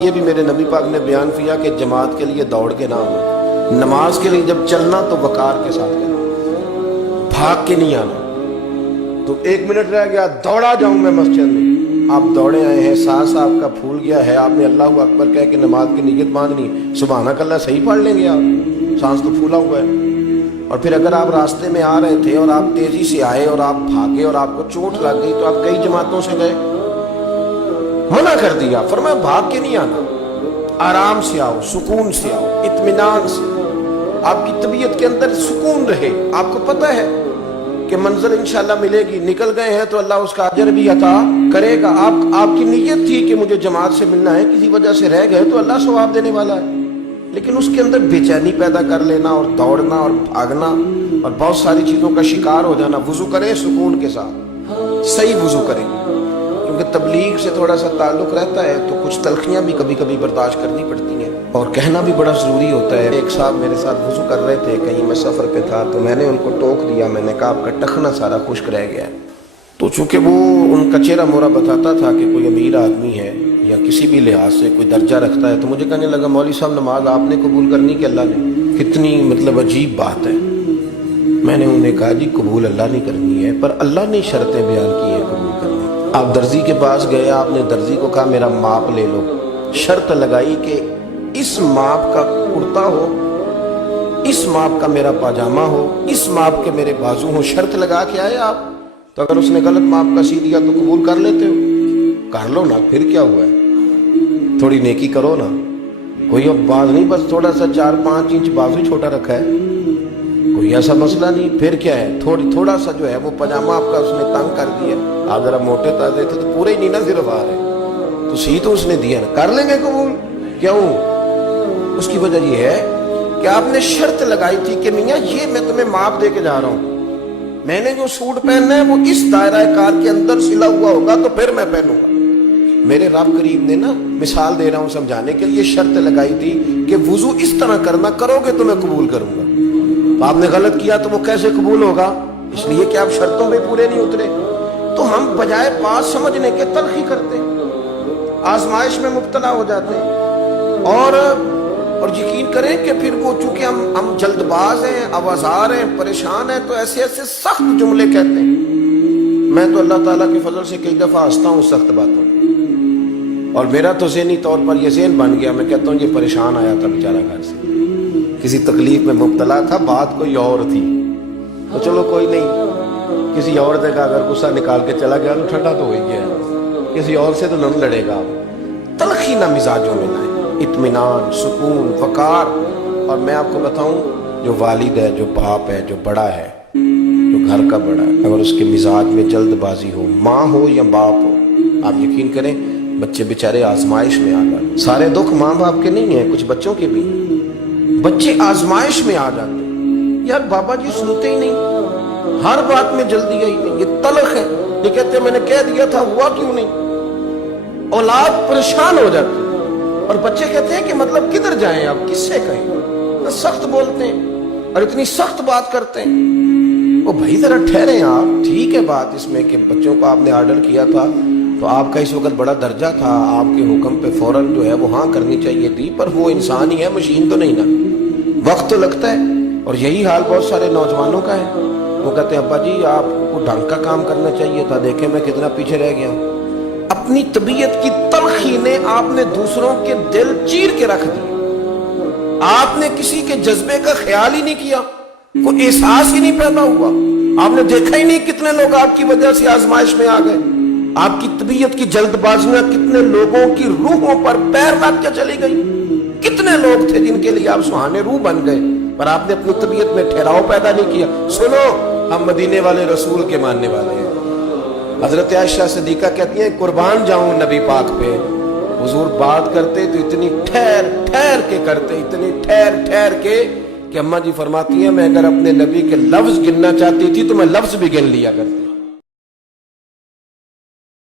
یہ بھی میرے نبی پاک نے بیان کیا کہ جماعت کے لیے دوڑ کے نہ آنا، نماز کے لیے جب چلنا تو وقار کے ساتھ کرنا، بھاگ کے نہیں آنا۔ تو 1 منٹ رہ گیا دوڑا جاؤں میں مسجد میں، آپ دوڑے آئے ہیں، سانس آپ کا پھول گیا ہے، آپ نے اللہ اکبر کہہ کے نماز کی نیت باندھنی، سبحانک اللہ صحیح پڑھ لیں گے آپ، سانس تو پھولا ہوا ہے۔ اور پھر اگر آپ راستے میں آ رہے تھے اور آپ تیزی سے آئے اور آپ بھاگے اور آپ کو چوٹ لگ گئی تو آپ کئی جماعتوں سے گئے، منع کر دیا، فرمایا بھاگ کے نہیں آنا، آرام سے آؤ، سکون سے آؤ، اطمینان سے، آپ کی طبیعت کے اندر سکون رہے، آپ کو پتہ ہے کہ منزل انشاءاللہ ملے گی، نکل گئے ہیں تو اللہ اس کا اجر بھی عطا کرے گا۔ آپ کی نیت تھی کہ مجھے جماعت سے ملنا ہے، کسی وجہ سے رہ گئے تو اللہ ثواب دینے والا ہے، لیکن اس کے اندر بے چینی پیدا کر لینا اور دوڑنا اور بھاگنا اور بہت ساری چیزوں کا شکار ہو جانا۔ وضو کریں سکون کے ساتھ، صحیح وضو کریں، کیونکہ تبلیغ سے تھوڑا سا تعلق رہتا ہے تو کچھ تلخیاں بھی کبھی کبھی برداشت کرنی پڑتی ہیں اور کہنا بھی بڑا ضروری ہوتا ہے۔ ایک صاحب میرے ساتھ وضو کر رہے تھے، کہیں میں سفر پہ تھا تو میں نے ان کو ٹوک دیا، میں نے کہا آپ کا ٹخنا سارا خشک رہ گیا ہے۔ تو چونکہ وہ ان کا چہرہ مورا بتاتا تھا کہ کوئی امیر آدمی ہے یا کسی بھی لحاظ سے کوئی درجہ رکھتا ہے، تو مجھے کہنے لگا مولوی صاحب نماز آپ نے قبول کرنی کہ اللہ نے؟ کتنی مطلب عجیب بات ہے۔ میں نے انہیں کہا جی قبول اللہ نے کرنی ہے، پر اللہ نے شرطیں بیان کی ہیں قبول کرنے۔ آپ درزی کے پاس گئے، آپ نے درزی کو کہا میرا ماپ لے لو، شرط لگائی کہ اس ماپ کا کرتا ہو، اس ماپ کا میرا پاجامہ ہو، اس ماپ کے میرے بازو ہو، شرط لگا کے آئے آپ۔ تو اگر اس نے غلط ماپ کا سی دیا تو قبول کر لیتے ہو؟ کر لو نا، پھر کیا ہوا ہے، تھوڑی نیکی کرو نا، کوئی اب بات نہیں، بس تھوڑا سا 4-5 انچ بازو چھوٹا رکھا ہے، کوئی ایسا مسئلہ نہیں، پھر کیا ہے، تھوڑا سا جو ہے وہ پاجامہ آپ کا اس نے تنگ کر دیا، آپ ذرا موٹے تازے تھے تو پورے ہی نہیں نا صرف آ رہے، تو سی تو اس نے دیا نا، کر لیں گے قبول۔ کیوں؟ اس کی وجہ یہ ہے کہ آپ نے شرط لگائی تھی کہ میاں یہ میں تمہیں ماپ دے کے جا رہا ہوں، میں نے جو سوٹ پہننا ہے وہ اس دائرہ کار کے اندر سلا ہوا ہوگا تو پھر میں پہنوں گا۔ میرے رب کریم نے نا، مثال دے رہا ہوں سمجھانے کے لیے، شرط لگائی تھی کہ وضو اس طرح کرنا، کرو گے تو میں قبول کروں گا۔ تو آپ نے غلط کیا تو وہ کیسے قبول ہوگا؟ اس لیے کہ آپ شرطوں میں پورے نہیں اترے۔ تو ہم بجائے بات سمجھنے کے تلخی کرتے ہیں، آزمائش میں مبتلا ہو جاتے ہیں، اور یقین کریں کہ پھر وہ چونکہ ہم جلد باز ہیں، آوازار ہیں، پریشان ہیں، تو ایسے سخت جملے کہتے ہیں۔ میں تو اللہ تعالیٰ کے فضل سے کئی دفعہ ہنستا ہوں سخت باتوں، اور میرا تو ذہنی طور پر یہ ذہن بن گیا، میں کہتا ہوں یہ پریشان آیا تھا بیچارہ گھر سے، کسی تکلیف میں مبتلا تھا، بات کوئی اور تھی، تو چلو کوئی نہیں، کسی اور جگہ اگر غصہ نکال کے چلا گیا تو ٹھنڈا تو ہو ہی گیا، کسی اور سے تو نہیں لڑے گا۔ تلخی نہ مزاجوں میں لائیں، اطمینان، سکون، وقار۔ اور میں آپ کو بتاؤں، جو والد ہے، جو باپ ہے، جو بڑا ہے، جو گھر کا بڑا ہے، اگر اس کے مزاج میں جلد بازی ہو، ماں ہو یا باپ ہو، آپ یقین کریں بچے بیچارے آزمائش میں آ جاتے۔ سارے دکھ ماں باپ کے نہیں ہیں، کچھ بچوں کے بھی ہیں، بچے آزمائش میں آ جاتے ہیں، یار بابا جی سنتے ہی نہیں، ہر بات میں جلدی آئی نہیں، یہ تلخ ہے، یہ کہتے ہیں میں نے کہہ دیا تھا، ہوا کیوں نہیں؟ اولاد پریشان ہو جاتی، اور بچے کہتے ہیں کہ مطلب کدھر جائیں آپ، کس سے کہیں، سخت بولتے ہیں اور اتنی سخت بات کرتے ہیں۔ وہ بھائی ذرا ٹھہریں آپ، ٹھیک ہے بات اس میں کہ بچوں کو آپ نے آرڈر کیا تھا تو آپ کا اس وقت بڑا درجہ تھا، آپ کے حکم پہ فوراً جو ہے وہ ہاں کرنی چاہیے تھی، پر وہ انسان ہی ہے، مشین تو نہیں نا، وقت تو لگتا ہے۔ اور یہی حال بہت سارے نوجوانوں کا ہے، وہ کہتے ہیں ابا جی آپ کو ڈھنگ کا کام کرنا چاہیے تھا، دیکھیں میں کتنا پیچھے رہ گیا ہوں۔ اپنی طبیعت کی تلخی نے آپ نے دوسروں کے دل چیر کے رکھ دیے، آپ نے کسی کے جذبے کا خیال ہی نہیں کیا، کوئی احساس ہی نہیں پیدا ہوا، آپ نے دیکھا ہی نہیں کتنے لوگ آپ کی وجہ سے آزمائش میں آ گئے، آپ کی طبیعت کی جلد بازیاں کتنے لوگوں کی روحوں پر پیر رکھ کے چلی گئی، کتنے لوگ تھے جن کے لیے آپ سہانے روح بن گئے، پر آپ نے اپنی طبیعت میں ٹھہراؤ پیدا نہیں کیا۔ سنو، ہم مدینے والے رسول کے ماننے والے ہیں۔ حضرت عائشہ صدیقہ کہتی ہیں قربان جاؤں نبی پاک پہ، حضور بات کرتے تو اتنی ٹھہر کے کرتے، اتنی ٹھہر کے کہ اماں جی فرماتی ہیں میں اگر اپنے نبی کے لفظ گننا چاہتی تھی تو میں لفظ بھی گن لیا کرتی۔